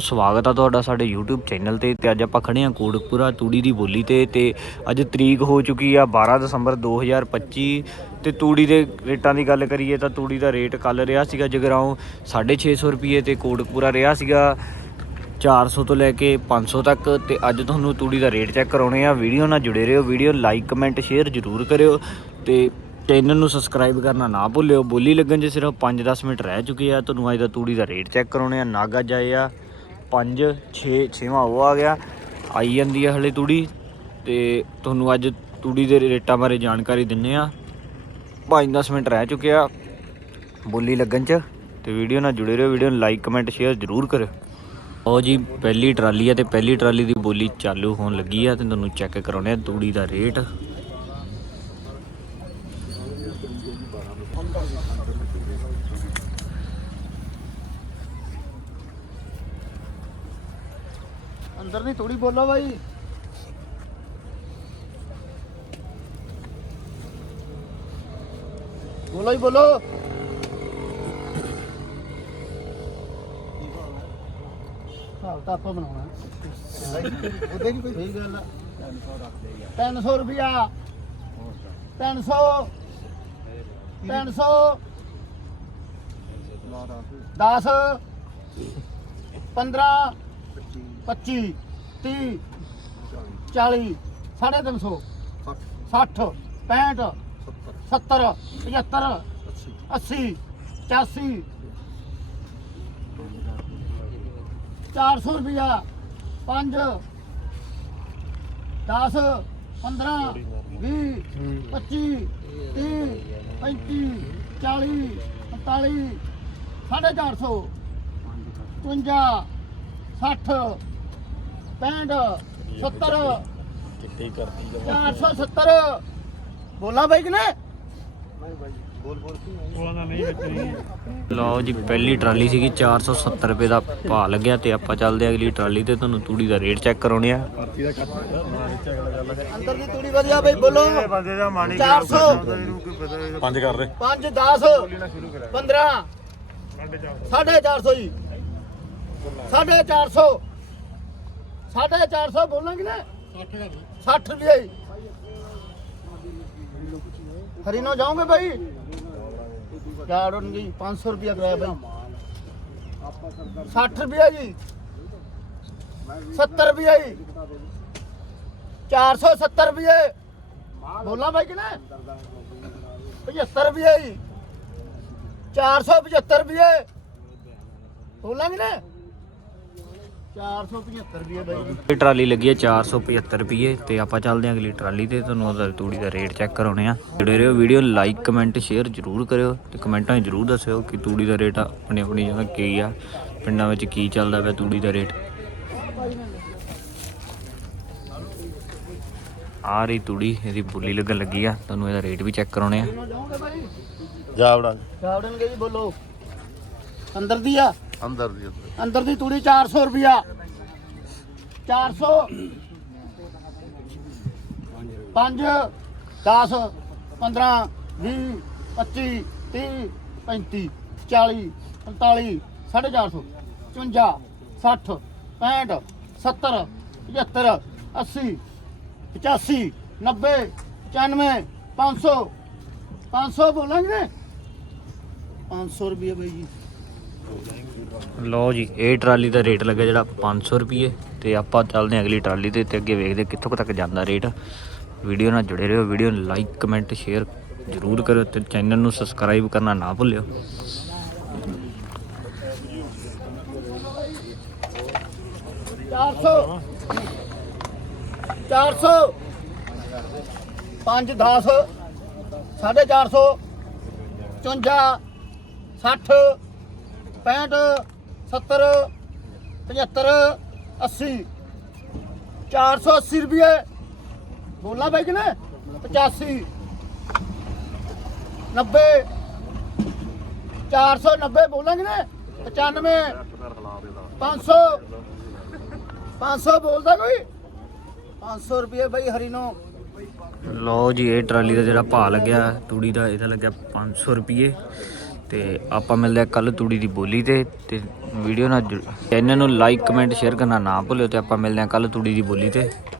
ਸਵਾਗਤ ਆ ਤੁਹਾਡਾ ਸਾਡੇ YouTube ਚੈਨਲ ਤੇ ਤੇ ਅੱਜ ਆਪਾਂ ਖੜੇ ਆ ਕੋਟਕਪੂਰਾ ਤੂੜੀ ਦੀ ਬੋਲੀ ਤੇ ਤੇ ਅੱਜ ਤਰੀਕ ਹੋ ਚੁੱਕੀ ਆ 12 ਦਸੰਬਰ 2025 ਤੇ ਤੂੜੀ ਦੇ ਰੇਟਾਂ ਦੀ ਗੱਲ ਕਰੀਏ ਤਾਂ ਤੂੜੀ ਦਾ ਰੇਟ ਕੱਲ ਰਿਹਾ ਸੀਗਾ ਜਗਰਾਉਂ 650 ਰੁਪਏ ਤੇ ਕੋਟਕਪੂਰਾ ਰਿਹਾ ਸੀਗਾ 400 ਤੋਂ ਲੈ ਕੇ 500 ਤੱਕ ਤੇ ਅੱਜ ਤੁਹਾਨੂੰ ਤੂੜੀ ਦਾ ਰੇਟ ਚੈੱਕ ਕਰਾਉਣੇ ਆ। ਵੀਡੀਓ ਨਾਲ ਜੁੜੇ ਰਹੋ, ਵੀਡੀਓ ਲਾਈਕ, ਕਮੈਂਟ, ਸ਼ੇਅਰ ਜ਼ਰੂਰ ਕਰਿਓ ਤੇ ਚੈਨਲ ਨੂੰ ਸਬਸਕ੍ਰਾਈਬ ਕਰਨਾ ਨਾ ਭੁੱਲਿਓ। ਬੋਲੀ ਲੱਗਣ 'ਚ ਸਿਰਫ 5-10 ਮਿੰਟ ਰਹਿ ਚੁੱਕੇ ਆ। ਤੁਹਾਨੂੰ ਅੱਜ ਦਾ ਤੂੜੀ ਦਾ ਰੇਟ ਚੈੱਕ ਕਰਾਉਣੇ ਆ। ਨਾਗਾ ਜਾਏ ਆ। 5 6 ਛੇਵਾਂ ਉਹ ਆ ਗਿਆ। ਆਈ ਜਾਂਦੀ ਆ ਹਲੇ ਤੂੜੀ ਤੇ ਤੁਹਾਨੂੰ ਅੱਜ ਤੂੜੀ ਦੇ ਰੇਟਾਂ ਬਾਰੇ ਜਾਣਕਾਰੀ ਦਿੰਨੇ ਆ। 5-10 ਮਿੰਟ ਰਹਿ ਚੁੱਕੇ ਆ ਬੋਲੀ ਲੱਗਣ 'ਚ ਤੇ ਵੀਡੀਓ ਨਾਲ ਜੁੜੇ ਰਹੋ, ਵੀਡੀਓ ਨੂੰ ਲਾਈਕ ਕਮੈਂਟ ਸ਼ੇਅਰ ਜ਼ਰੂਰ ਕਰਿਓ। ਉਹ ਜੀ, ਪਹਿਲੀ ਟਰਾਲੀ ਆ ਤੇ ਪਹਿਲੀ ਟਰਾਲੀ ਦੀ ਬੋਲੀ ਚਾਲੂ ਹੋਣ ਲੱਗੀ ਆ ਤੇ ਤੁਹਾਨੂੰ ਚੈੱਕ ਕਰਾਉਣੇ ਆ ਤੂੜੀ ਦਾ ਰੇਟ। ਅੰਦਰ ਨਹੀਂ ਥੋੜੀ ਬੋਲੋ ਬਾਈ। ਬੋਲੋ ਹੀ ਬੋਲੋ। ਹਾਂ ਤਾਂ ਆਪਾਂ ਬਣਾਉਣਾ। ਉਹਦੇ ਕੀ ਕੋਈ ਸਹੀ ਗੱਲ ਆ। 300 ਰੁਪਿਆ 300 300 10 15 25 30 40 350 60 65 70 75 80 85 400 ਰੁਪਿਆ 5 10 15 20 25 30 35 40 45 450 55 60 65 70 470 ਬੋਲਾ ਬਾਈ ਕਿ ਨੇ? ਲਓ ਜੀ ਪਹਿਲੀ ਟਰਾਲੀ ਸੀਗੀ 470 ਰੁਪਏ ਦਾ ਭਾਅ ਲੱਗਿਆ ਤੇ ਆਪਾਂ ਚੱਲਦੇ ਆ ਅਗਲੀ ਟਰਾਲੀ ਤੇ। ਤੁਹਾਨੂੰ ਤੂੜੀ ਦਾ ਰੇਟ ਚੈੱਕ ਕਰਾਉਣੇ ਆ। ਅੰਦਰ ਦੀ ਤੂੜੀ ਵਧੀਆ ਬਾਈ ਬੋਲੋ। ਬੰਦੇ ਦਾ ਮਾਣੀ 400 ਪੰਜ ਕਰ ਦੇ। 5 10 15 450 ਜੀ। 450 450 ਬੋਲਾਂਗੇ ਨਾ? 60 ਰੁਪਏ ਜੀ। ਹਰੀਨੋ ਜਾਓਗੇ ਭਾਈ ਕਿਆ ਉਡਣਗੇ 500 ਰੁਪਏ ਕਰਾਇਆ ਭਾਈ 60 ਰੁਪਏ ਜੀ। 70 ਰੁਪਏ ਜੀ। 470 ਰੁਪਏ ਬੋਲਾਂ ਭਾਈ ਕਿ ਨਾ? 75 ਰੁਪਏ ਜੀ। 475 ਰੁਪਏ ਬੋਲਾਂਗੇ ਨਾ? 475 ਰੁਪਏ ਬਾਈ ਇਹ ਟਰਾਲੀ ਲੱਗੀ ਹੈ 475 ਰੁਪਏ ਤੇ ਆਪਾਂ ਚੱਲਦੇ ਹਾਂ ਅਗਲੀ ਟਰਾਲੀ ਤੇ ਤੁਹਾਨੂੰ ਉਹਦਾ ਤੂੜੀ ਦਾ ਰੇਟ ਚੈੱਕ ਕਰਾਉਣੇ ਆ। ਜੁੜੇ ਰਹੋ ਵੀਡੀਓ ਲਾਈਕ ਕਮੈਂਟ ਸ਼ੇਅਰ ਜ਼ਰੂਰ ਕਰਿਓ ਤੇ ਕਮੈਂਟਾਂ 'ਚ ਜ਼ਰੂਰ ਦੱਸਿਓ ਕਿ ਤੂੜੀ ਦਾ ਰੇਟ ਆਪਣੀ ਆਪਣੀ ਜਗ੍ਹਾ ਕੀ ਆ ਪਿੰਡਾਂ ਵਿੱਚ ਕੀ ਚੱਲਦਾ ਪਿਆ ਤੂੜੀ ਦਾ ਰੇਟ। ਆ ਰਹੀ ਤੂੜੀ ਇਹਦੀ ਬੁੱਲੀ ਲੱਗਣ ਲੱਗੀ ਆ ਤੁਹਾਨੂੰ ਇਹਦਾ ਰੇਟ ਵੀ ਚੈੱਕ ਕਰਾਉਣੇ ਆ। ਜਾਵੜਾ ਜਾਵੜਨਗੇ ਜੀ ਬੋਲੋ। ਅੰਦਰ ਦੀ ਆ। ਅੰਦਰ ਦੀ ਅੰਦਰ। ਅੰਦਰ ਦੀ ਤੂੜੀ 400 ਰੁਪਿਆ 400 5 10 15 20 25 30 35 40 45 450 55 60 65 70 75 80 85 90 95 500 500 ਬੋਲਾਂਗੇ। 500 ਰੁਪਏ ਬਾਈ ਜੀ। ਲਓ ਜੀ, ਇਹ ਟਰਾਲੀ ਦਾ ਰੇਟ ਲੱਗਾ ਜਿਹੜਾ 500 ਰੁਪਏ ਤੇ ਆਪਾਂ ਚੱਲਦੇ ਹਾਂ ਅਗਲੀ ਟਰਾਲੀ ਤੇ ਤੇ ਅੱਗੇ ਵੇਖਦੇ ਕਿੱਥੋਂ ਕੁ ਤੱਕ ਜਾਂਦਾ ਰੇਟ। ਵੀਡੀਓ ਨਾਲ ਜੁੜੇ ਰਹੋ, ਵੀਡੀਓ ਨੂੰ ਲਾਈਕ ਕਮੈਂਟ ਸ਼ੇਅਰ ਜ਼ਰੂਰ ਕਰਿਓ ਤੇ ਚੈਨਲ ਨੂੰ ਸਬਸਕ੍ਰਾਈਬ ਕਰਨਾ ਨਾ ਭੁੱਲਿਓ। ਚਾਰ ਸੌ। ਚਾਰ ਸੌ। ਪੰਜ 10 ਸਾਢੇ ਚਾਰ ਸੌ। 54 60 65 70 75 80 480 ਰੁਪਏ ਬੋਲਾ ਬਾਈ ਕਿ ਨਾ 85 90 490 ਬੋਲਾਂਗੇ ਨਾ 95 500 500 ਬੋਲਦਾ ਕੋਈ? 500 ਰੁਪਏ ਬਾਈ ਨੂੰ। ਲਓ ਜੀ, ਇਹ ਟਰਾਲੀ ਦਾ ਜਿਹੜਾ ਭਾਅ ਲੱਗਿਆ, ਤੂੜੀ ਦਾ, ਇਹਦਾ ਲੱਗਿਆ 500 ਰੁਪਏ ਤੇ ਆਪਾਂ ਮਿਲਦੇ ਆ ਕੱਲ ਤੂੜੀ ਦੀ ਬੋਲੀ ਤੇ ਤੇ ਵੀਡੀਓ ਨਾਲ ਚੈਨਲ ਨੂੰ ਲਾਈਕ ਕਮੈਂਟ ਸ਼ੇਅਰ ਕਰਨਾ ਨਾ ਭੁੱਲਿਓ ਤੇ ਆਪਾਂ ਮਿਲਦੇ ਆ ਕੱਲ ਤੂੜੀ ਦੀ ਬੋਲੀ ਤੇ।